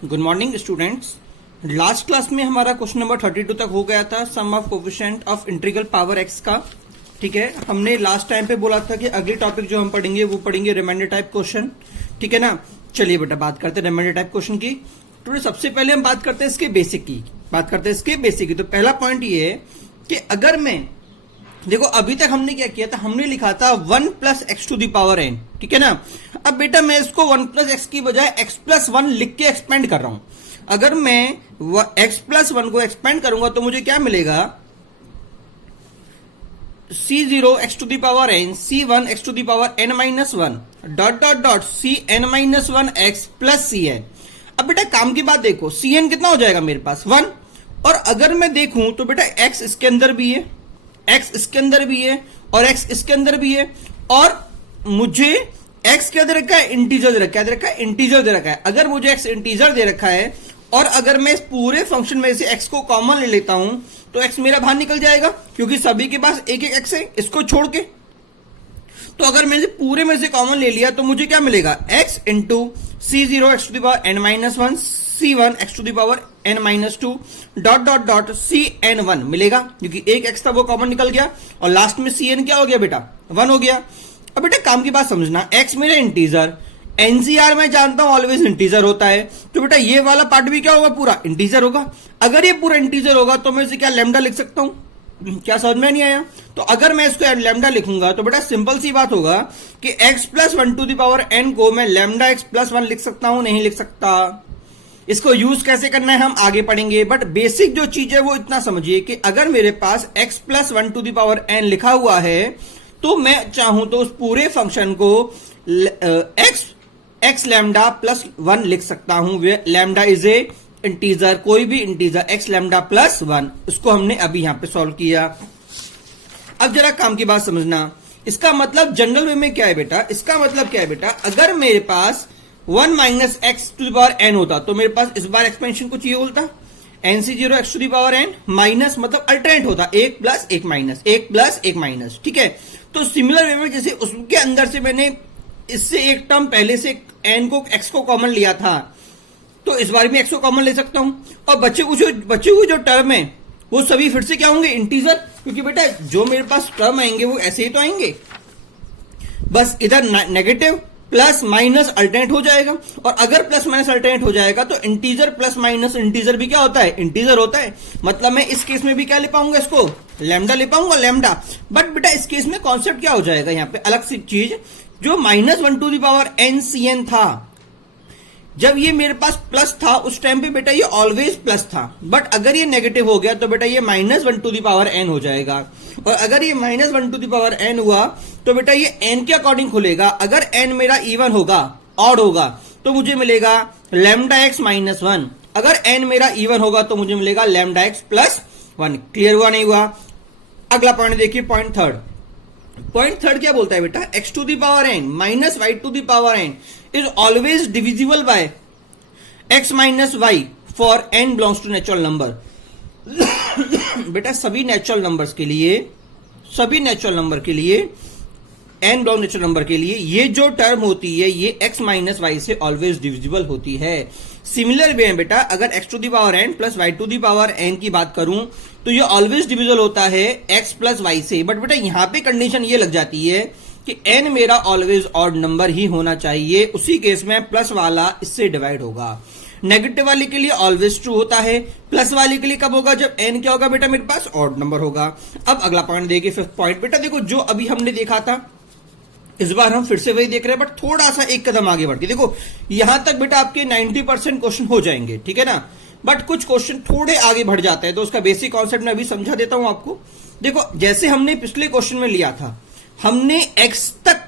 Good morning students. Last class में हमारा question number 32 तक हो गया था, sum of coefficient of integral power X का। ठीक है, हमने लास्ट टाइम पे बोला था कि अगली टॉपिक जो हम पढ़ेंगे वो पढ़ेंगे रिमाइंडर टाइप क्वेश्चन। ठीक है ना, चलिए बेटा बात करते हैं रिमाइंडर टाइप क्वेश्चन की। तो सबसे पहले हम बात करते हैं इसके बेसिक की। तो पहला पॉइंट ये है कि अगर मैं देखो अभी तक हमने क्या किया था, हमने लिखा था 1 plus x to the power n. ठीक है ना, अब बेटा मैं इसको 1 प्लस एक्स की बजाय x प्लस 1 लिख के एक्सपेंड कर रहा हूं। अगर मैं x प्लस 1 को एक्सपेंड करूंगा तो मुझे क्या मिलेगा, c0 x to the power n c1 x to the power n minus 1 dot dot dot cn minus 1 x plus cn। अब बेटा काम की बात देखो, cn कितना हो जाएगा मेरे पास 1, और अगर मैं देखूं तो बेटा x इसके अंदर भी है, x इसके अंदर भी है और x इसके अंदर भी है, और मुझे x क्या दे रखा है, इंटीजर दे रखा है, इंटीजर दे रखा है। अगर मुझे x इंटीजर दे रखा है और अगर मैं इस पूरे फंक्शन में से x को कॉमन ले लेता हूं तो x मेरा बाहर निकल जाएगा, क्योंकि सभी के पास एक एक x है इसको छोड़ के। तो अगर मैंने पूरे में से कॉमन ले लिया तो मुझे क्या मिलेगा, x into c0 x to the power n minus 1 c1 x to the power n minus 2 dot dot dot cn1 मिलेगा, क्योंकि एक x था वो कॉमन निकल गया और लास्ट में cn क्या हो गया बेटा, 1 हो गया। अब बेटा काम की बात समझना, x मेरा इंटीजर, एनसीआर में जानता हूं ऑलवेज इंटीजर होता है, तो बेटा ये वाला पार्ट भी क्या होगा, पूरा इंटीजर होगा। अगर ये पूरा इंटीजर होगा तो मैं इसे क्या लैम्डा लिख सकता हूं, क्या समझ में नहीं आया? तो अगर मैं इसको लैम्डा लिखूंगा तो बेटा सिंपल सी बात होगा कि x plus 1 to the power n को मैं लैम्डा x प्लस 1 लिख सकता हूं, नहीं लिख सकता। इसको यूज कैसे करना है हम आगे पढ़ेंगे, बट बेसिक जो चीज है वो इतना समझिए कि अगर मेरे पास x plus 1 to the power n लिखा हुआ है तो मैं चाहूं तो उस पूरे फंक्शन को x लैम्डा प्लस 1 लिख सकता हूं। लैम्डा इज ए इंटीजर, कोई भी इंटीजर x लैम्डा प्लस 1, इसको हमने अभी यहां पे सॉल्व किया। अब जरा काम की बात समझना, इसका मतलब जनरल वे में क्या है बेटा, इसका मतलब क्या है बेटा, अगर मेरे पास 1 minus x to the power n होता तो मेरे पास इस बार एक्सपेंशन को चाहिए बोलता nc0 x to the power n minus, मतलब अल्टरनेट होता 1 प्लस 1 माइनस 1 प्लस 1 माइनस। ठीक है, तो सिमिलर वे में जैसे उसके अंदर से मैंने इससे एक टर्म पहले से n को x को कॉमन लिया था तो इस बार भी x को कॉमन ले सकता हूं, और बच्चे को जो टर्म है वो सभी फिर से क्या होंगे, इंटीजर, क्योंकि बेटा जो मेरे पास टर्म आएंगे वो ऐसे ही तो आएंगे, बस इधर नेगेटिव प्लस माइनस अल्टरनेट हो जाएगा। और अगर प्लस माइनस अल्टरनेट हो जाएगा तो इंटीजर प्लस माइनस इंटीजर भी क्या होता है, इंटीजर होता है। मतलब मैं इस केस में भी क्या ले पाऊंगा, इसको लैम्डा ले पाऊंगा, लैम्डा। बट बेटा इस केस में कॉन्सेप्ट क्या हो जाएगा, यहाँ पे अलग सी चीज, जो minus 1 to the power n cn था, जब ये मेरे पास प्लस था उस टाइम पे बेटा ये ऑलवेज प्लस था, बट अगर ये नेगेटिव हो गया तो बेटा ये minus 1 to the power n हो जाएगा। और अगर ये minus 1 to the power n हुआ तो बेटा ये n के अकॉर्डिंग खुलेगा। अगर n मेरा इवन होगा, ऑड होगा, तो मुझे मिलेगा लैम्डा x माइनस 1। अगर n मेरा इवन होगा तो मुझे मिलेगा लैम्डा x प्लस 1। क्लियर हुआ नहीं हुआ? अगला पॉइंट देखिए, पॉइंट थर्ड क्या बोलता है बेटा, x to the power n minus y to the power n is always divisible by x minus y for n belongs to natural number. बेटा सभी नेचुरल नंबर के लिए n बिलोंग नेचुरल नंबर के लिए ये जो टर्म होती है ये x माइनस y से ऑलवेज डिविजिबल होती है। सिमिलर वे में बेटा अगर x to the power n plus y to the power n की बात करूं तो ये ऑलवेज डिविजिबल होता है x प्लस y से। बट बेटा यहां पे कंडीशन ये लग जाती है कि n मेरा ऑलवेज ऑड नंबर ही होना चाहिए, उसी केस में प्लस वाला इससे डिवाइड होगा। नेगेटिव वाले के लिए ऑलवेज ट्रू होता है, प्लस वाले के लिए कब होगा, जब n क्या होगा बेटा, मेरे पास ऑड नंबर होगा। अब अगला पॉइंट देखिए, फिफ्थ पॉइंट। बेटा देखो जो अभी हमने देखा था इस बार हम फिर से वही देख रहे हैं, बट थोड़ा सा एक कदम आगे बढ़ के देखो। यहां तक बेटा आपके 90% क्वेश्चन हो जाएंगे, ठीक है ना, बट कुछ क्वेश्चन थोड़े आगे बढ़ जाते हैं, तो उसका बेसिक कॉन्सेप्ट मैं अभी समझा देता हूं आपको। देखो जैसे हमने पिछले क्वेश्चन में लिया था, हमने x तक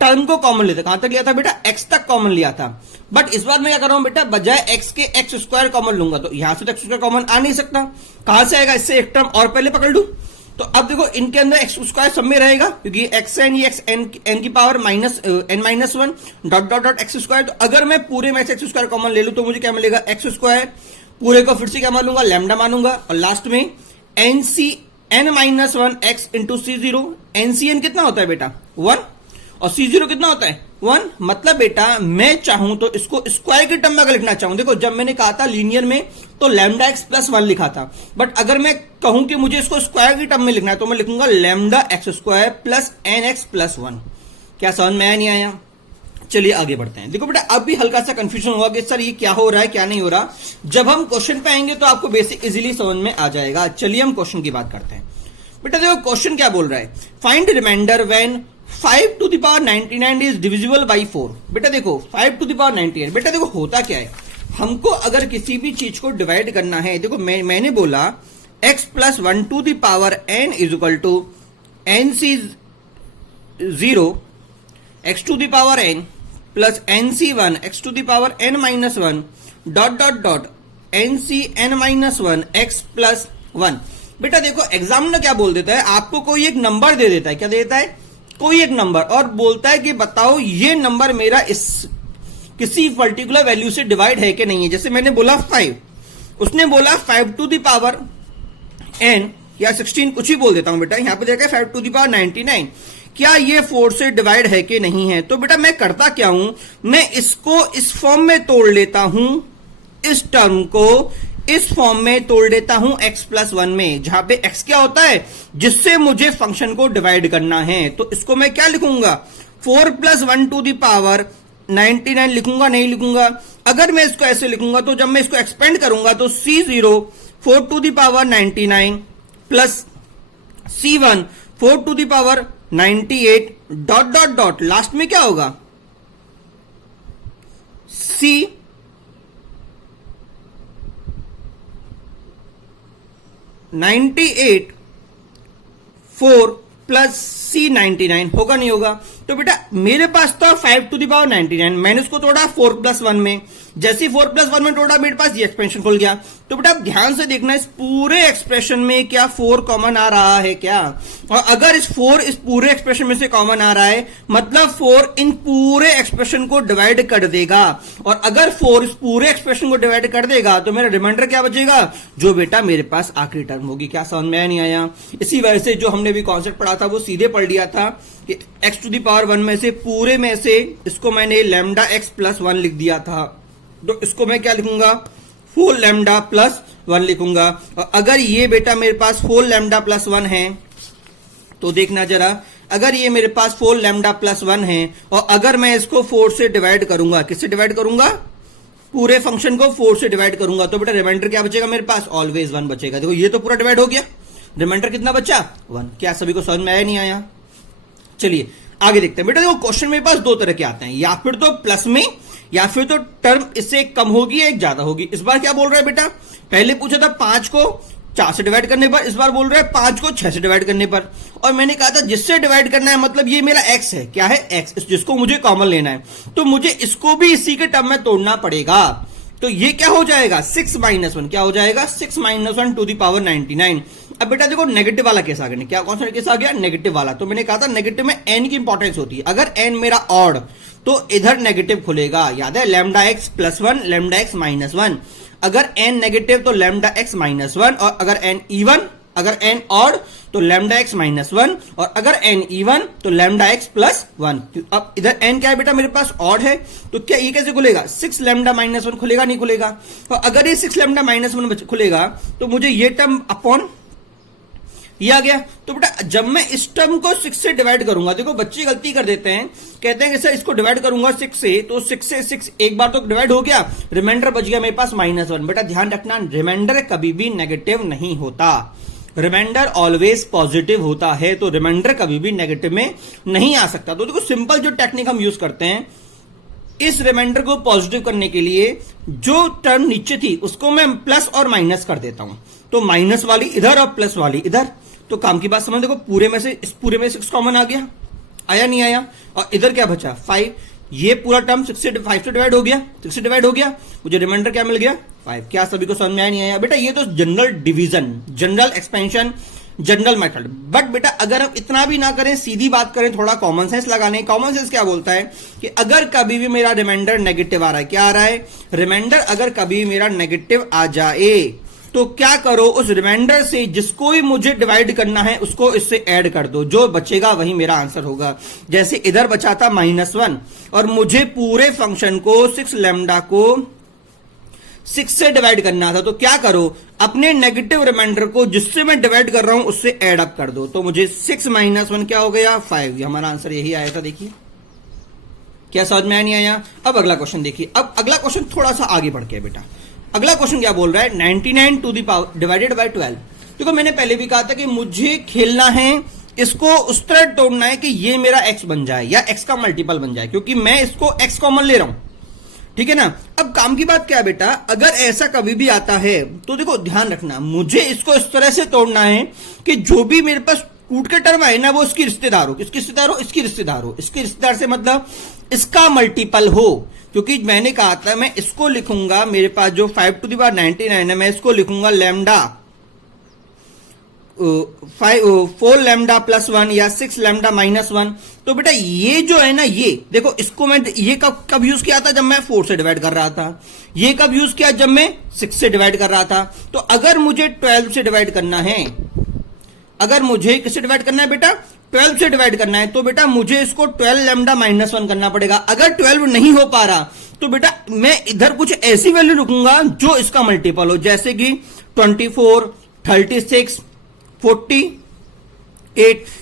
टर्म को कॉमन लिया था। कहां तक लिया था बेटा, x तक कॉमन लिया था। बट इस बार मैं क्या कर रहा हूं बेटा, बजाय x के x स्क्वायर कॉमन लूंगा, तो यहां से तो x स्क्वायर कॉमन आ नहीं सकता, कहां से आएगा, इससे एक टर्म और पहले पकड़ लू। तो अब देखो इनके अंदर एक्स स्क्वायर सब में रहेगा, क्योंकि एक्स एन ये एक्स एन की power minus n minus 1 dot dot dot x square. तो अगर मैं पूरे में एक्स स्क्वायर कॉमन ले लूं तो मुझे क्या मिलेगा, एक्स स्क्वायर, पूरे को फिर से क्या मान लूंगा, लैम्डा मानूंगा, और लास्ट में एन सी n minus 1 X into C zero. NCN कितना होता है बेटा, 1, और C0 कितना होता है 1। मतलब बेटा मैं चाहूं तो इसको स्क्वायर के टर्म में अगर लिखना चाहूं, देखो जब मैंने कहा था लीनियर में तो लैम्डा एक्स प्लस 1 लिखा था, बट अगर मैं कहूं कि मुझे इसको स्क्वायर के टर्म में लिखना है तो मैं लिखूंगा lambda x square plus n x plus 1। क्या समझ में आया नहीं आया? चलिए आगे बढ़ते हैं। देखो बेटा अब भी हल्का सा कंफ्यूजन होगा कि सर ये क्या हो रहा है क्या नहीं हो रहा। जब हम क्वेश्चन पे आएंगे तो आपको बेसिक इजीली समझ में आ जाएगा। चलिए हम क्वेश्चन की बात करते हैं। बेटा देखो क्वेश्चन क्या बोल रहा है, find remainder when 5 to the power 99 is divisible by 4। बेटा देखो 5 टू द पावर 98, बेटा देखो होता क्या है, हमको अगर किसी भी चीज को डिवाइड करना है, देखो मैंने बोला x plus 1 to the power n is equal to n c 0 x to the power n plus n c 1 x to the power n minus 1 dot dot dot n C n minus 1 x plus 1। बेटा देखो examiner क्या बोल देता है, आपको कोई एक number दे देता है, क्या देता है कोई एक नंबर, और बोलता है कि बताओ ये नंबर मेरा इस किसी पर्टिकुलर वैल्यू से डिवाइड है कि नहीं है। जैसे मैंने बोला 5, उसने बोला 5 टू द पावर n या 16 कुछ ही बोल देता हूं बेटा, यहां पे देखा 5 टू द पावर 99, क्या ये 4 से डिवाइड है कि नहीं है। तो बेटा मैं करता क्या हूं, मैं इसको इस फॉर्म में तोड़ लेता हूं, इस टर्म को इस फॉर्म में तोड़ देता हूं x प्लस 1 में, जहां पे x क्या होता है जिससे मुझे फंक्शन को डिवाइड करना है। तो इसको मैं क्या लिखूंगा 4 प्लस 1 टू द पावर 99 लिखूंगा, नहीं लिखूंगा। अगर मैं इसको ऐसे लिखूंगा तो जब मैं इसको एक्सपेंड करूंगा तो C0 4 to the power 99 plus C1 4 to the power 98 dot dot dot last में क्या होगा C 98 4 प्लस C99 होगा नहीं होगा। तो बेटा मेरे पास था 5 टू द पावर 99, मैंने उसको तोड़ा 4 प्लस 1 में, जैसे 4 प्लस 1 में तोड़ा मेरे पास ये एक्सपेंशन खुल गया। तो बेटा आप ध्यान से देखना इस पूरे एक्सप्रेशन में क्या 4 कॉमन आ रहा है क्या, और अगर इस 4 इस पूरे एक्सप्रेशन में से कॉमन आ रहा है मतलब 4 इन पूरे एक्सप्रेशन को डिवाइड कर देगा, और अगर 4 इस पूरे एक्सप्रेशन को डिवाइड कर देगा तो मेरा रिमाइंडर क्या बचेगा, जो बेटा मेरे पास आखिरी टर्म होगी। क्या समझ में नहीं आया? इसी वजह से जो हमने भी कॉन्सेप्ट पढ़ा था वो सीधे पढ़ लिया था कि x टू द पावर 1 में से पूरे में से इसको मैंने लैम्डा x प्लस 1 लिख दिया था, तो इसको मैं क्या लिखूंगा 4 लैम्डा प्लस 1 लिखूंगा। और अगर ये बेटा मेरे पास 4 लैम्डा प्लस 1 है तो देखना जरा, अगर ये मेरे पास 4 लैम्डा प्लस 1 है और अगर मैं इसको 4 से डिवाइड करूंगा, किससे डिवाइड करूंगा पूरे फंक्शन को 4 से डिवाइड करूंगा, तो बेटा रिमाइंडर क्या बचेगा मेरे पास ऑलवेज 1 बचेगा। देखो ये तो पूरा डिवाइड हो गया, रिमाइंडर कितना बचा 1। क्या सभी को समझ में आया नहीं आया? चलिए आगे देखते हैं। बेटा देखो क्वेश्चन मेरे पास दो तरह के आते हैं, या फिर तो प्लस में या फिर तो टर्म इससे कम होगी या एक ज्यादा होगी। इस बार क्या बोल रहा है बेटा, पहले पूछा था 5 को 4 से डिवाइड करने पर, इस बार बोल रहा है 5 को 6 से डिवाइड करने पर। और मैंने कहा था जिससे डिवाइड करना है मतलब ये मेरा x है, क्या है x, जिसको मुझे कॉमन लेना है, तो मुझे इसको भी इसी के टर्म में तोड़ना पड़ेगा। तो ये क्या हो जाएगा 6 माइनस 1, क्या हो जाएगा 6 माइनस 1 टू द पावर 99। अब बेटा देखो नेगेटिव वाला केस आ गया, क्या कौन सा केस आ गया नेगेटिव वाला। तो मैंने कहा था नेगेटिव में n की इंपॉर्टेंस होती है, अगर n मेरा ऑड तो इधर नेगेटिव खुलेगा, याद है lambda x plus 1 lambda x minus 1, अगर n नेगेटिव तो लैम्डा एक्स माइनस 1, और अगर n इवन अगर n ऑड तो लैम्डा एक्स माइनस 1, और अगर n इवन तो लैम्डा एक्स प्लस 1। अब इधर n क्या है बेटा मेरे पास ऑड है, तो क्या ये कैसे खुलेगा 6 लैम्डा माइनस 1 खुलेगा, नहीं खुलेगा। और अगर ये 6 लैम्डा माइनस 1 खुलेगा तो मुझे ये टर्म अपॉन ये आ गया। तो बेटा जब मैं इस टर्म को 6 से डिवाइड करूंगा, देखो बच्चे गलती कर देते हैं, कहते हैं कि सर इसको डिवाइड करूंगा 6 से, तो 6 से 6 एक बार तो डिवाइड हो गया, रिमाइंडर बच गया मेरे पास -1। बेटा ध्यान रखना रिमाइंडर कभी भी नेगेटिव नहीं होता, रिमाइंडर ऑलवेज पॉजिटिव होता है, तो रिमाइंडर कभी भी नेगेटिव में नहीं आ सकता। तो देखो सिंपल जो टेक्निक हम यूज करते हैं, इस रिमाइंडर को पॉजिटिव करने के लिए जो टर्म नीचे थी उसको मैं प्लस और माइनस कर देता हूं, तो माइनस वाली इधर और प्लस वाली इधर, तो काम की बात समझ। देखो पूरे में से इस पूरे में 6 कॉमन आ गया, आया नहीं आया, और इधर क्या बचा 5, ये पूरा टर्म 6 से 5 से डिवाइड हो गया, 6 से डिवाइड हो गया, मुझे रिमाइंडर क्या मिल गया 5। क्या सभी को समझ में आया नहीं आया? बेटा ये तो general division, general expansion, general method. But बेटा अगर हम इतना भी ना करें, सीधी बात करें, थोड़ा कॉमन सेंस लगाने, कॉमन सेंस क्या बोलता है कि अगर कभी भी मेरा रिमाइंडर नेगेटिव आ रहा है, क्या आ रहा है रिमाइंडर अगर कभी मेरा नेगेटिव आ जाए तो क्या करो, उस रिमाइंडर से जिसको भी मुझे डिवाइड करना है उसको इससे ऐड कर दो, जो बचेगा वही मेरा आंसर होगा। जैसे इधर बचा था -1 और मुझे पूरे फंक्शन को 6 लैम्डा को 6 से डिवाइड करना था, तो क्या करो, अपने नेगेटिव रिमाइंडर को जिससे मैं डिवाइड कर रहा हूं उससे ऐड अप कर दो। तो मुझे 6 - 1 क्या हो गया, 5। हमारा आंसर यही आया था। देखिए क्या समझ में नहीं आया। अब अगला क्वेश्चन देखिए। अब अगला क्वेश्चन थोड़ा सा आगे बढ़ के बेटा, अगला क्वेश्चन क्या बोल रहा है, 99 to the power divided by 12। देखो मैंने पहले भी कहा था कि मुझे खेलना है, इसको उस तरह तोड़ना है कि ये मेरा x बन जाए या x का मल्टीपल बन जाए, क्योंकि मैं इसको x कॉमन ले रहा हूं, ठीक है ना। अब काम की बात क्या है बेटा, अगर ऐसा कभी भी आता है तो देखो ध्यान रखना, मुझे इसको इस तरह से तोड़ना है कि जो भी मेरे पास कूट के टर्म आए ना वो इसकी रिश्तेदार हो। किसकी रिश्तेदार हो, इसकी रिश्तेदार हो। इसकी रिश्तेदार से मतलब इसका मल्टीपल हो, क्योंकि मैंने कहा था मैं इसको लिखूंगा, मेरे पास जो 5 टू द पावर 99 है, मैं इसको लिखूंगा लैम्डा 4 लैम्डा प्लस 1 या 6 लैम्डा -1। तो बेटा ये जो है ना, ये देखो इसको मैं ये कब यूज किया था, जब मैं 4 से डिवाइड कर रहा था। ये कब यूज किया, जब मैं 6 से डिवाइड कर रहा था। तो अगर मुझे 12 से डिवाइड करना है, अगर मुझे किससे डिवाइड करना है बेटा, 12 से डिवाइड करना है, तो बेटा मुझे इसको 12 लैम्डा -1 करना पड़ेगा। अगर 12 नहीं हो पा रहा तो बेटा मैं इधर कुछ ऐसी वैल्यू रखूंगा जो इसका मल्टीपल हो, जैसे कि 24, 36, 48,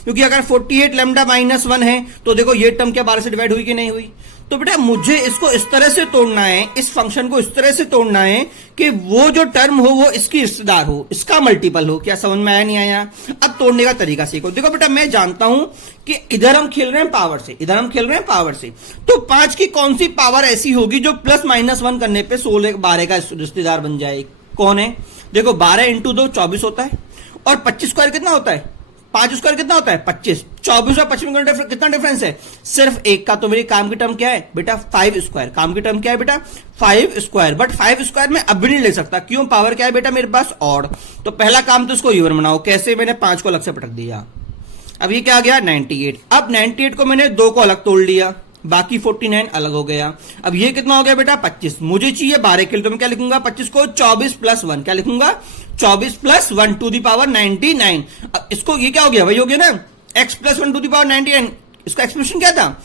क्योंकि अगर 48 लैम्डा -1 है तो देखो ये टर्म क्या 12 से डिवाइड हुई कि नहीं हुई। तो बेटा मुझे इसको इस तरह से तोड़ना है, इस फंक्शन को इस तरह से तोड़ना है कि वो जो टर्म हो वो इसकी रिश्तेदार हो, इसका मल्टीपल हो। क्या समझ में आया नहीं आया। अब तोड़ने का तरीका सीखो। देखो बेटा मैं जानता हूं कि इधर हम खेल रहे हैं पावर से, इधर हम खेल रहे हैं पावर से, तो 5 की कौन सी पावर ऐसी होगी जो +-1 करने पे 16 12 का रिश्तेदार बन जाए। कौन है, देखो 12 × 2 24 होता है, और 25 स्क्वायर कितना होता है, 5 स्क्वायर कितना होता है 25। 24 और 25 में कितना डिफरेंस है, सिर्फ 1 का। तो मेरी काम की टर्म क्या है बेटा, 5 स्क्वायर। काम की टर्म क्या है बेटा, 5 स्क्वायर। बट 5 स्क्वायर में अब भी नहीं ले सकता, क्यों, पावर क्या है बेटा मेरे पास, ऑड। तो पहला काम तो इसको इवन बनाओ। कैसे, मैंने 5 को अलग से पटक दिया। अब ये क्या आ गया 98। अब 98 को मैंने 2 को अलग तोड़ लिया, बाकी 49 अलग हो गया। अब ये कितना हो गया बेटा 25। मुझे चाहिए 12 के लिए, तो मैं क्या लिखूंगा 25 को 24 + 1, क्या लिखूंगा 24 + 1 टू द पावर 99। अब इसको ये क्या हो गया, वही हो गया ना, x + 1 टू द पावर 99। इसका एक्सप्रेशन क्या था,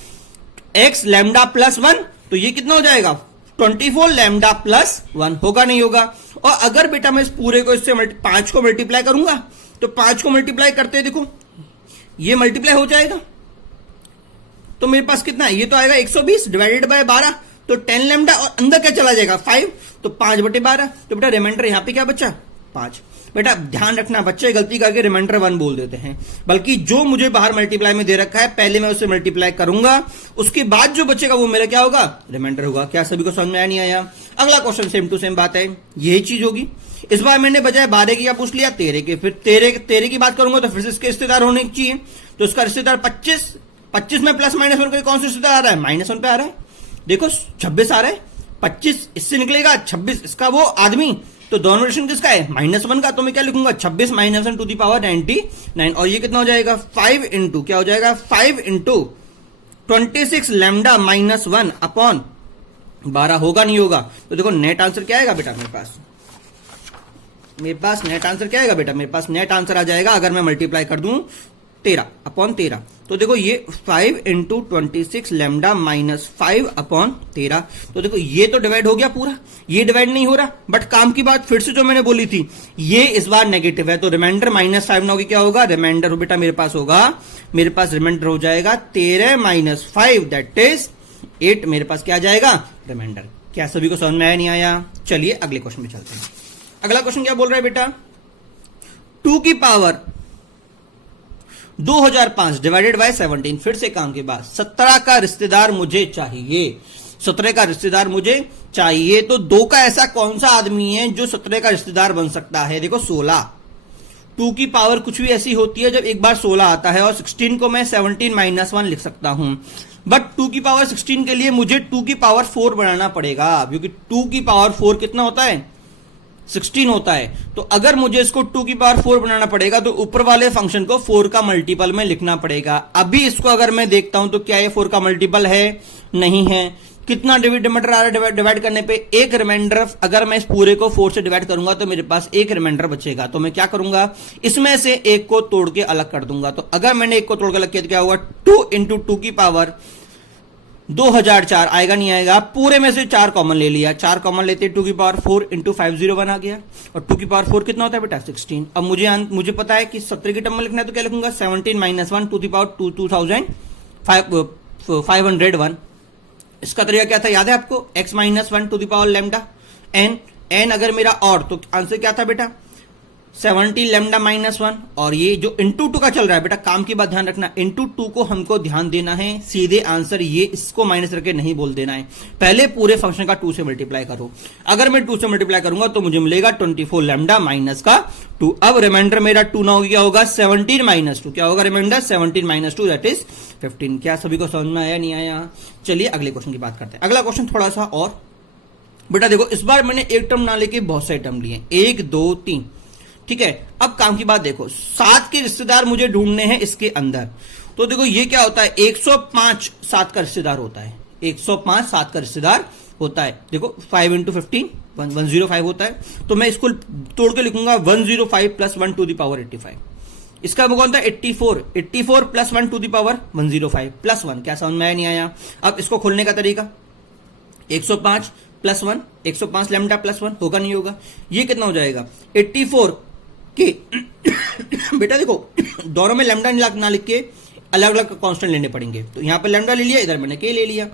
x लैम्डा +1, तो ये कितना हो जाएगा 24 लैम्डा +1। होगा नहीं होगा। और अगर बेटा मैं इस पूरे को इससे 5 को मल्टीप्लाई करूंगा, तो 5 को मल्टीप्लाई करते देखो ये मल्टीप्लाई हो जाएगा, तो मेरे पास कितना है, ये तो आएगा 120 डिवाइडेड बाय 12, तो 10 लैम्डा, और अंदर क्या चला जाएगा 5, तो 5/12। तो बेटा रिमाइंडर यहां पे क्या बचा 5। बेटा ध्यान रखना, बच्चे गलती करके रिमाइंडर 1 बोल देते हैं, बल्कि जो मुझे बाहर मल्टीप्लाई में दे रखा है पहले मैं उसे मल्टीप्लाई करूंगा, उसके बाद जो बचेगा वो मेरा क्या होगा, रिमाइंडर होगा। क्या सभी को समझ में आया नहीं आया। अगला क्वेश्चन सेम टू सेम बात है, यही चीज होगी। इस बार मैंने बजाय 12 की क्या पूछ लिया 13 के, फिर 13 की बात करूंगा तो फिर से इसके रिश्तेदार होने चाहिए, तो इसका रिश्तेदार 25 में +-1 कौन सा रिश्तेदार आ रहा है, -1 पे आ रहा है। देखो 26 आ रहा है, 25 इससे निकलेगा, 26 इसका वो आदमी, तो दोनों रिलेशन किसका है -1 का। तो मैं क्या लिखूंगा 26 - 1 टू द पावर 99। और ये कितना हो जाएगा 5 इंटू क्या हो जाएगा 5 × 26 लैम्डा -1 अपॉन 12। होगा नहीं होगा। तो देखो नेट आंसर क्या आएगा बेटा मेरे पास नेट आंसर क्या आएगा बेटा, मेरे पास नेट आंसर आ जाएगा अगर मैं मल्टीप्लाई कर दूं 13/13। तो देखो ये 5 × 26 लैम्डा -5 अपॉन 13। तो देखो ये तो डिवाइड हो गया पूरा, ये डिवाइड नहीं हो रहा। बट काम की बात फिर से जो मैंने बोली थी, ये इस बार नेगेटिव है, तो रिमाइंडर -5 ना होगी, क्या होगा रिमाइंडर बेटा मेरे पास होगा, मेरे पास रिमाइंडर हो जाएगा 13 - 5 दैट इज 8। मेरे पास क्या आ जाएगा रिमाइंडर। क्या सभी को समझ में आया नहीं आया। चलिए अगले क्वेश्चन में चलते हैं। अगला क्वेश्चन क्या बोल रहा है बेटा, 2 की पावर 2005 डिवाइडेड बाय 17। फिर से काम के बाद 17 का रिश्तेदार मुझे चाहिए, 17 का रिश्तेदार मुझे चाहिए। तो 2 का ऐसा कौन सा आदमी है जो 17 का रिश्तेदार बन सकता है, देखो 16। 2 की पावर कुछ भी ऐसी होती है जब एक बार 16 आता है, और 16 को मैं 17 - 1 लिख सकता हूं। बट 2 की पावर 16 के लिए मुझे 2 की पावर 4 बनाना पड़ेगा, क्योंकि 2 की पावर 4 कितना होता है 16 होता है। तो अगर मुझे इसको 2 की पावर 4 बनाना पड़ेगा तो ऊपर वाले फंक्शन को 4 का मल्टीपल में लिखना पड़ेगा। अभी इसको अगर मैं देखता हूं तो क्या ये 4 का मल्टीपल है, नहीं है। कितना डिविडेंडर आ रहा है डिवाइड करने पे? एक रिमाइंडर। अगर मैं इस पूरे को 4 से डिवाइड करूंगा तो मेरे पास एक रिमाइंडर बचेगा, तो मैं क्या करूंगा, इसमें से एक को तोड़ के अलग कर दूंगा। तो अगर मैंने एक को तोड़ के अलग किया तो क्या होगा, 2 इंटू 2 की पावर 2004 आएगा, नहीं आएगा? पूरे में से 4 कॉमन ले लिया, 4 कॉमन लेते 2 की पावर 4 इंटू 501 आ गया, और 2 की पावर 4 कितना होता है बेटा, 16। अब मुझे पता है कि 70 की टर्म में लिखना है, तो क्या लिखूंगा, 17 माइनस 1 टू दी पावर 2501। इसका तरीका क्या था, याद है आपको, x minus 1 to the power lambda n अगर मेरा और, तो आंसर क्या था बेटा, 70 लैम्डा माइनस 1, और ये जो इंटू 2 का चल रहा है बेटा, काम की बात ध्यान रखना, इंटू 2 को हमको ध्यान देना है, सीधे आंसर ये इसको माइनस करके नहीं बोल देना है, पहले पूरे फंक्शन का 2 से मल्टीप्लाई करो। अगर मैं 2 से मल्टीप्लाई करूंगा तो मुझे मिलेगा 24 लैम्डा माइनस का 2। अब रिमाइंडर मेरा 2 ना होगा, क्या होगा, 17 माइनस 2, क्या होगा रिमाइंडर, 17 माइनस 2 दैट इज 15। क्या सभी को समझ में आया, नहीं आया? चलिए अगले क्वेश्चन की बात करते हैं। अगला क्वेश्चन थोड़ा सा और बेटा देखो, इस बार मैंने एक टर्म ना लेके बहुत सारे टर्म लिए, 1 2 3, ठीक है। अब काम की बात देखो, 7 के रिश्तेदार मुझे ढूंढने हैं इसके अंदर, तो देखो ये क्या होता है, 105 7 का रिश्तेदार होता है, 105 7 का रिश्तेदार होता है। देखो 5 इंटू 15 105 होता है, तो मैं इसको तोड़ के लिखूंगा 105 प्लस 1 टू दी पावर 85। इसका कौन था, 84 plus 1 to the power 105 plus 1। क्या समझ में आया, नहीं आया? अब इसको खोलने का तरीका, 105 प्लस 1, 105 लैम्डा प्लस 1 होगा, नहीं होगा? ये कितना हो जाएगा, 84 के बेटा देखो दोनों में लैम्डा ना लिख के अलग अलग कांस्टेंट लेने पड़ेंगे, तो यहां पर लैम्डा ले लिया, इधर मैंने के ले लिया,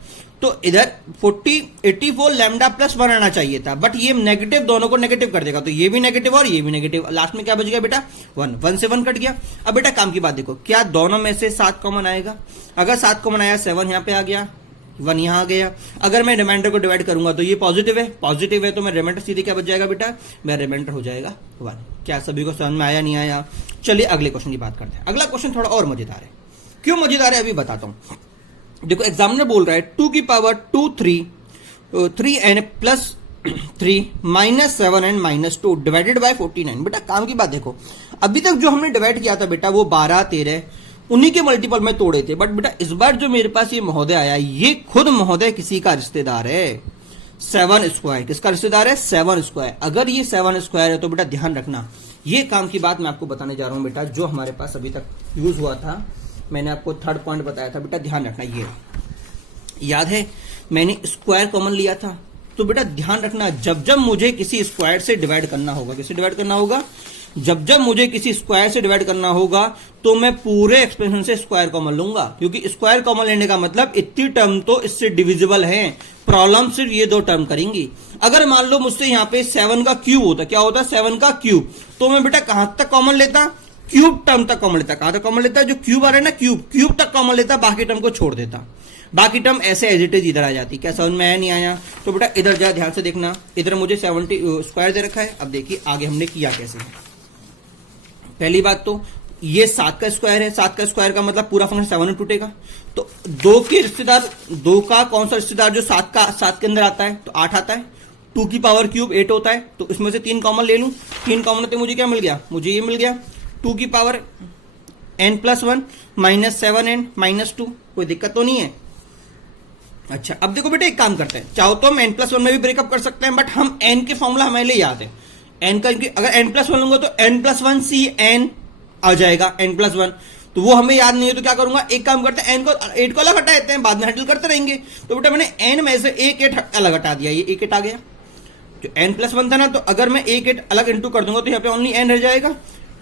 तो इधर 84 लैम्डा प्लस 1 आना चाहिए था, बट ये नेगेटिव, दोनों को नेगेटिव कर देगा, तो ये भी नेगेटिव और ये भी नेगेटिव, लास्ट में क्या बच गया बेटा, 1 से 1 कट गया। अब बेटा काम की बात देखो, क्या दोनों में से 7 कॉमन आएगा? अगर 7 कॉमन आया, 7 यहां पे आ गया, 1 यहां आ गया। अगर मैं रिमाइंडर को डिवाइड करूंगा तो ये पॉजिटिव है, तो मेरा रिमाइंडर सीधे क्या बच जाएगा बेटा, मेरा रिमाइंडर हो जाएगा 1। क्या सभी को समझ में आया, नहीं आया? चलिए अगले क्वेश्चन की बात करते हैं। अगला क्वेश्चन थोड़ा और मजेदार है। क्यों मजेदार है अभी बताता हूं। देखो एग्जामिनर बोल रहा है 2 की power 3n plus 3 minus 7n minus 2 divided by 49। बेटा काम की बात देखो, अभी तक जो हमने डिवाइड किया था बेटा वो 12 13 उन्हीं के मल्टीपल में तोड़े थे, बट बेटा इस बार जो मेरे पास ये महोदय आया, ये खुद महोदय किसी का रिश्तेदार है, 7 स्क्वायर। किसका रिश्तेदार है, 7 स्क्वायर। अगर ये 7 स्क्वायर है तो बेटा ध्यान रखना, ये काम की बात मैं आपको बताने जा रहा हूं बेटा, जो हमारे पास अभी तक यूज हुआ था, मैंने आपको थर्ड पॉइंट बताया था बेटा, ध्यान रखना। ये याद है मैंने स्क्वायर कॉमन लिया था, तो बेटा ध्यान रखना, जब जब मुझे किसी स्क्वायर से डिवाइड करना होगा, किससे डिवाइड करना होगा, जब जब मुझे किसी स्क्वायर से डिवाइड करना होगा तो मैं पूरे एक्सप्रेशन से स्क्वायर कॉमन लूंगा, क्योंकि स्क्वायर कॉमन लेने का मतलब इतनी टर्म तो इससे डिविजिबल है, प्रॉब्लम सिर्फ ये 2 टर्म करेंगी। अगर मान लो मुझसे यहाँ पे 7 का क्यूब होता, क्या होता, 7 का क्यूब, तो मैं बेटा कहां तक कॉमन लेता, क्यूब टर्म तक कॉमन लेता। कहां तक कॉमन लेता, जो क्यूब आ रहा है ना, क्यूब तक कॉमन लेता, बाकी टर्म को छोड़ देता, बाकी टर्म ऐसे एज इट इज इधर आ जाती। क्या समझ में आया, नहीं आया? तो बेटा इधर जा, ध्यान से देखना, इधर मुझे 70 स्क्वायर दे रखा है। अब देखिए आगे हमने किया कैसे। पहली बात तो ये 7 का स्क्वायर है, 7 का स्क्वायर का मतलब पूरा फंक्शन 7 में टूटेगा, तो 2 के रिश्तेदार, 2 का कौन सा रिश्तेदार जो 7 के अंदर आता है, तो 8 आता है। 2 की पावर क्यूब 8 होता है, तो इसमें से 3 कॉमन ले लूं, 3 कॉमन होते मुझे क्या मिल गया, मुझे ये मिल गया 2 की power n plus 1 minus 7n minus 2। कोई दिक्कत तो नहीं है? अच्छा अब देखो बेटा एक काम करते हैं, चाहो तो हम n प्लस 1 में भी ब्रेकअप कर सकते हैं, बट हम n के फॉर्मूला हमारे लिए याद है, n का, अगर n प्लस 1 लूंगा तो n प्लस 1 cn आ जाएगा, n प्लस 1, तो वो हमें याद नहीं है, तो क्या करूंगा, एक काम करते हैं, n को 8 को अलग हटा देते हैं, बाद में हैंडल करते रहेंगे। तो बेटा मैंने n में से एक 8 अलग हटा दिया, ये एक 8 आ गया, जो n प्लस 1 था ना, तो अगर मैं एक 8 अलग इंटू कर दूंगा तो यहाँ पे ओनली n रह जाएगा,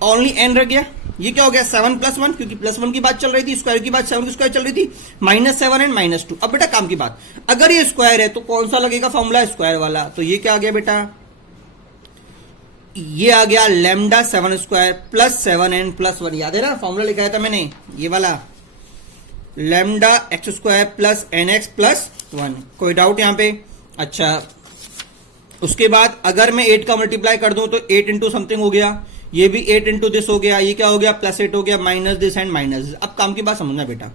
ओनली n रह गया। ये क्या हो गया, 7 प्लस 1, क्योंकि प्लस 1 की बात चल रही थी, स्क्वायर की बात 7 की स्क्वायर चल रही थी, माइनस 7 एंड माइनस 2। अब बेटा काम की बात, अगर ये स्क्वायर है तो कौन सा लगेगा फॉर्मूला, स्क्वायर वाला, तो ये क्या आ गया बेटा, ये आ गया lambda 7 square plus 7n plus 1। याद है ना फॉर्मूला लिखा था मैंने, ये वाला lambda x square plus nx plus 1। कोई डाउट यहां पे? अच्छा उसके बाद अगर मैं 8 का मल्टीप्लाई कर दूं तो 8 इंटू समथिंग हो गया, ये भी 8 इंटू दिस हो गया, ये क्या हो गया, प्लस 8 हो गया, minus this and minus this. अब काम की बात समझना बेटा,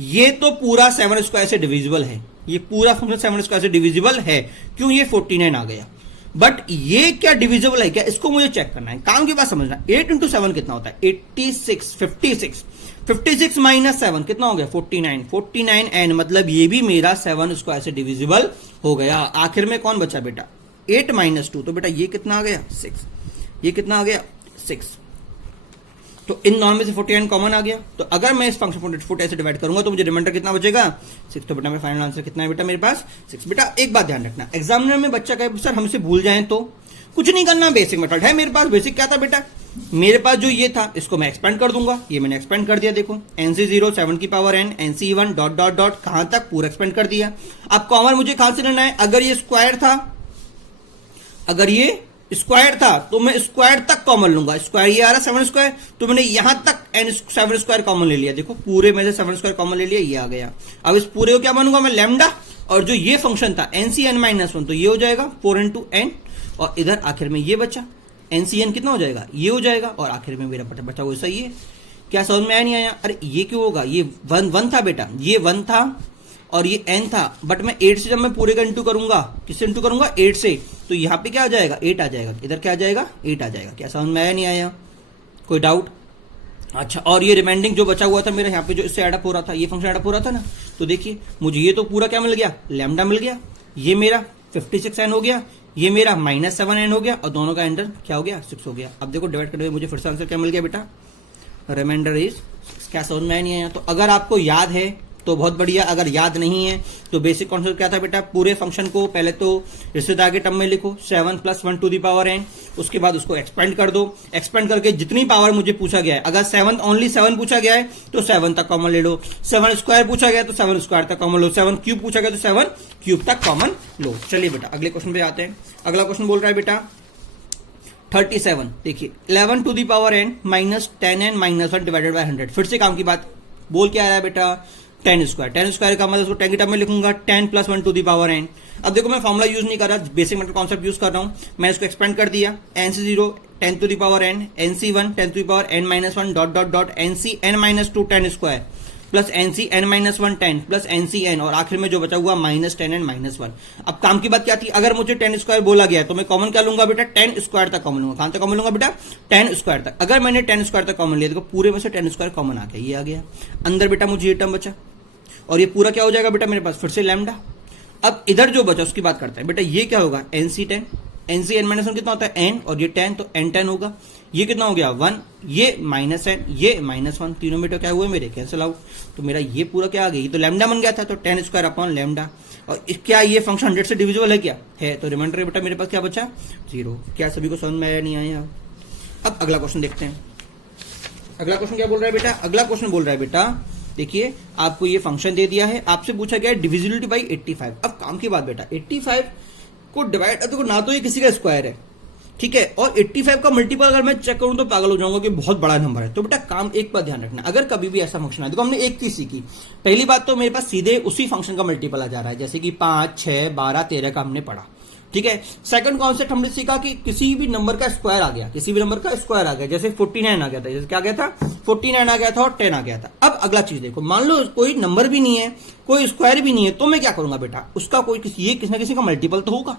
ये तो पूरा 7 स्क्वायर से डिविजिबल है, ये पूरा फंक्शन 7 स्क्वायर से डिविजिबल है, क्यों, ये 49 आ गया। बट ये क्या डिविजिबल है क्या, इसको मुझे चेक करना है। काम की बात समझना, 8 इंटू 7 कितना होता है 86, 56 माइनस 7 कितना हो गया 49 एन, मतलब ये भी मेरा 7 इसको ऐसे डिविजिबल हो गया। आखिर में कौन बचा बेटा 8 माइनस 2, तो बेटा ये कितना आ गया 6, ये कितना आ गया 6। तो इन नॉन में से 49 कॉमन आ गया। तो अगर मैं इस फंक्शन को फुट ऐसे डिवाइड करूंगा तो मुझे रिमाइंडर कितना बचेगा 6। तो बेटा मेरा फाइनल आंसर कितना है बेटा मेरे पास 6। बेटा एक बात ध्यान रखना, एग्जामिनर में बच्चा कहे सर हमसे भूल जाए तो कुछ नहीं करना, बेसिक मेथड है मेरे पास। बेसिक क्या था बेटा, मेरे पास जो ये था इसको मैं एक्सपेंड कर दूंगा, ये मैंने एक्सपेंड कर दिया। देखो NC0 7 की power n, NC1 dot dot dot कहां तक पूरा एक्सपेंड कर दिया। अब कॉमन मुझे कहां से लेना है, अगर ये स्क्वायर था, अगर ये स्क्वायर था तो मैं स्क्वायर तक कॉमन लूंगा। स्क्वायर ये आ रहा 7 स्क्वायर, तो मैंने यहां तक n7 स्क्वायर कॉमन ले लिया। देखो पूरे में से 7 स्क्वायर कॉमन ले लिया, ये आ गया। अब इस पूरे को क्या मानूंगा मैं लैम्डा, और जो ये फंक्शन था NCn-1 तो ये हो जाएगा 4 इंटू एन, और इधर आखिर में ये बचा NCn कितना हो जाएगा ये हो जाएगा, और आखिर में मेरा बचा वो सही है। क्या समझ में आया नहीं आया, अरे ये क्यों होगा, ये 1 था बेटा, ये 1 था और ये n था, बट मैं 8 से जब मैं पूरे का इंटू करूंगा, किससे इंटू करूंगा 8 से, तो यहां पे क्या आ जाएगा 8 आ जाएगा, इधर क्या आ जाएगा 8 आ जाएगा। क्या समझ में आया नहीं आया, कोई डाउट। अच्छा, और ये रिमाइंडिंग जो बचा हुआ था मेरा यहाँ पे जो इससे एडअप हो रहा था, ये फंक्शन एडअप हो रहा था ना, तो देखिए मुझे ये तो पूरा क्या मिल गया लैम्डा मिल गया, ये मेरा 56n हो गया, ये मेरा -7n हो गया, और दोनों का एंटर क्या हो गया 6 हो गया। अब देखो डिवाइड करते हुए मुझे फिर से आंसर क्या मिल गया बेटा, रिमाइंडर इज। क्या समझ में नहीं आया, तो अगर आपको याद है तो बहुत बढ़िया, अगर याद नहीं है तो बेसिक कॉन्सेप्ट क्या था बेटा, पूरे फंक्शन को पहले तो रिश्तेदार के टर्म में लिखो 7 + 1 टू द पावर n, उसके बाद उसको एक्सपेंड कर दो, एक्सपेंड करके जितनी पावर मुझे पूछा गया है, अगर 7 ओनली 7 पूछा गया है तो 7 तक कॉमन ले लो, 7 स्क्वायर पूछा गया तो 7 स्क्वायर तक कॉमन लो, 7 क्यूब पूछा गया तो 7 क्यूब तक कॉमन लो। चलिए बेटा अगले क्वेश्चन पे आते हैं। अगला क्वेश्चन बोल रहा है बेटा 37, देखिए 11 to the power n -10n-1 divided by 100। फिर से काम की बात, बोल क्या आ रहा है बेटा 10 स्क्वायर, 10 स्क्वायर का मतलब उसको 10 की टर्म में लिखूंगा 10 + 1 टू द पावर n। अब देखो मैं फॉर्मुला यूज नहीं कर रहा, बेसिक मेथड कॉन्सेप्ट यूज कर रहा हूं। मैं इसको एक्सपेंड कर दिया, NC0 10 to the power n, NC1 10 to the power n-1 dot dot dot NCn-2 10 square plus NCn-1 10 plus NCn, और आखिर में जो बचा हुआ -10n-1। अब काम की बात क्या थी, अगर मुझे 10 स्क्वायर बोला गया तो मैं कॉमन क्या लूंगा बेटा 10 स्क्वायर तक कॉमन लूंगा। कहां तक कॉमन लूंगा बेटा 10 स्क्वायर तक। अगर मैंने 10 स्क्वायर तक कॉमन लिया तो पूरे में से 10 स्क्वायर कॉमन आ गया, ये आ गया अंदर बेटा, मुझे ये टर्म बचा, और ये पूरा क्या हो जाएगा बेटा मेरे पास फिर से लैम्डा। अब इधर जो बचा उसकी बात करते हैं बेटा, ये क्या होगा NC10, NCn-1 कितना होता है n, और ये 10 तो n10 होगा, ये कितना हो गया 1, ये -n, ये -1, तीनों बेटा क्या हुए मेरे कैंसिल आउट। तो मेरा ये पूरा क्या आ गया, ये तो लैम्डा बन गया था, तो 10 स्क्वायर अपॉन लैम्डा। और क्या ये फंक्शन 100 से डिविजिबल है क्या है, तो रिमाइंडर बेटा मेरे पास क्या बचा 0। क्या सभी को समझ में आया नहीं आया। अब अगला क्वेश्चन देखते हैं। अगला क्वेश्चन क्या बोल रहा है बेटा, अगला क्वेश्चन बोल रहा है बेटा देखिए आपको ये फंक्शन दे दिया है, आपसे पूछा गया है डिविजिबिलिटी बाई 85। अब काम की बात बेटा 85 को डिवाइड, देखो ना तो ये किसी का स्क्वायर है, ठीक है, और 85 का मल्टीपल अगर मैं चेक करूं तो पागल हो जाऊंगा कि बहुत बड़ा नंबर है। तो बेटा काम एक बात ध्यान रखना, अगर कभी भी ऐसा फंक्शन है, देखो हमने एक चीज सीखी, पहली बात तो मेरे पास सीधे उसी फंक्शन का मल्टीपल आ जा रहा है, जैसे कि 5, 6, 12, 13 का हमने पढ़ा, ठीक है। सेकंड कॉन्सेप्ट हमने सीखा कि किसी भी नंबर का स्क्वायर आ गया, किसी भी नंबर का स्क्वायर आ गया, जैसे 49 आ गया था, जैसे क्या आ गया था 49 आ गया था और 10 आ गया था। अब अगला चीज देखो, मान लो कोई नंबर भी नहीं है, कोई स्क्वायर भी नहीं है, तो मैं क्या करूंगा बेटा, उसका कोई ये किसी ना किसी का मल्टीपल तो होगा।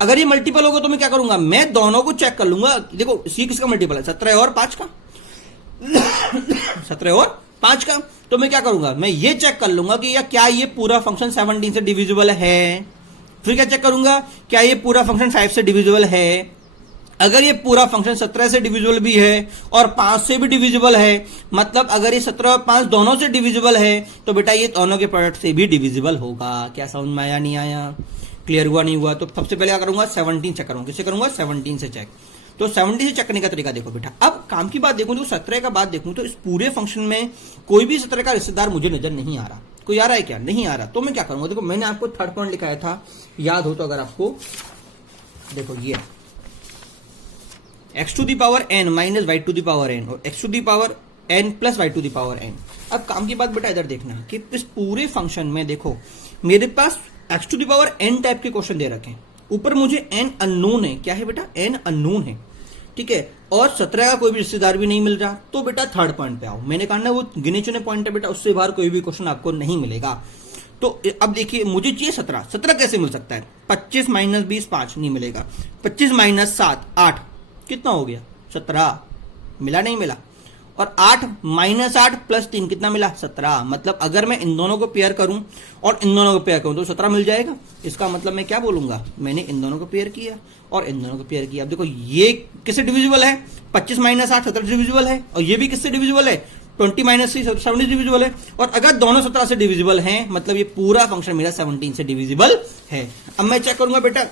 अगर ये मल्टीपल होगा तो मैं क्या करूंगा, मैं दोनों को चेक कर लूंगा। देखो ये किसका मल्टीपल है 17 और 5 का 17 और 5 का, तो मैं क्या करूंगा, मैं ये चेक कर लूंगा कि या क्या ये पूरा फंक्शन 17 से डिविजिबल है। फिर क्या चेक करूंगा, क्या ये पूरा फंक्शन 5 से डिविजिबल है। अगर ये पूरा फंक्शन 17 से डिविजिबल भी है और 5 से भी डिविजिबल है, मतलब अगर ये 17 और 5 दोनों से डिविजिबल है, तो बेटा ये दोनों के प्रोडक्ट से भी डिविजिबल होगा। क्या समझ में आया नहीं आया, क्लियर हुआ नहीं हुआ। तो सबसे पहले क्या करूंगा 17 चेक करूंगा, किससे करूंगा 17 से चेक। तो 17 से चेक करने का तरीका देखो बेटा। अब काम की बात देखूं तो 17 का बात देखूं तो इस पूरे फंक्शन में कोई भी 17 का रिश्तेदार मुझे नजर नहीं आ रहा। कोई आ रहा है क्या, नहीं आ रहा। तो मैं क्या करूंगा, देखो मैंने आपको थर्ड पॉइंट लिखाया था, याद हो तो, अगर आपको देखो ये x to the power n minus y to the power n और x to the power n plus y to the power n। अब काम की बात बेटा इधर देखना कि इस पूरे फंक्शन में देखो मेरे पास x to the power n type के क्वेश्चन दे रखे हैं, ऊपर मुझे n अननोन है। क्या है बेटा, n अननोन है, ठीक है, और 17 का कोई भी रिश्तेदार भी नहीं मिल रहा। तो बेटा थर्ड पॉइंट पे आओ, मैंने कहा ना वो गिने चुने पॉइंट है बेटा, उससे बाहर कोई भी क्वेश्चन आपको नहीं मिलेगा। तो अब देखिए मुझे चाहिए 17, 17 कैसे मिल सकता है? 25 माइनस 20 5 नहीं मिलेगा, 25 माइनस 7 8, कितना हो गया? 17, मिला नहीं मिला? और 8 माइनस 8 प्लस 3 कितना मिला? 17। मतलब अगर मैं इन दोनों को पेयर करूं और इन दोनों को पेयर करूं तो 17 मिल जाएगा। इसका मतलब मैं क्या बोलूंगा? मैंने इन दोनों को पेयर किया और इन दोनों को पेयर किया। अब देखो ये किससे डिविजिबल है? 25 माइनस 8 17 डिविजिबल है, और ये भी किससे डिविजिबल है? 20 माइनस 3 17 डिविजिबल है। और अगर दोनों 17 से डिविजिबल हैं मतलब ये पूरा फंक्शन मेरा 17 से डिविजिबल है। अब मैं चेक करूंगा बेटा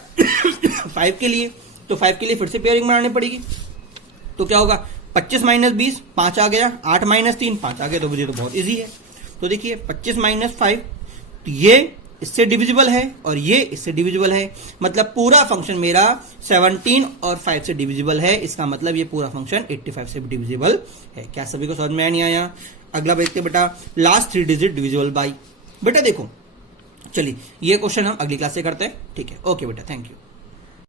5 के लिए, तो 5 के लिए फिर से पेयरिंग बनानी पड़ेगी। तो क्या होगा? 25 माइनस 20 5 आ गया, 8 माइनस 3 5 आ गया, तो मुझे तो बहुत इजी है। तो देखिए 25 माइनस 5, तो ये इससे डिविजिबल है और ये इससे डिविजिबल है, मतलब पूरा फंक्शन मेरा 17 और 5 से डिविजिबल है। इसका मतलब ये पूरा फंक्शन 85 से भी डिविजिबल है। क्या सभी को समझ में नहीं आया? अगला देखते बेटा, लास्ट 3 डिजिट डिविजिबल बाई। बेटा देखो, चलिए ये क्वेश्चन हम अगली क्लास से करते हैं, ठीक है? ओके बेटा, थैंक यू।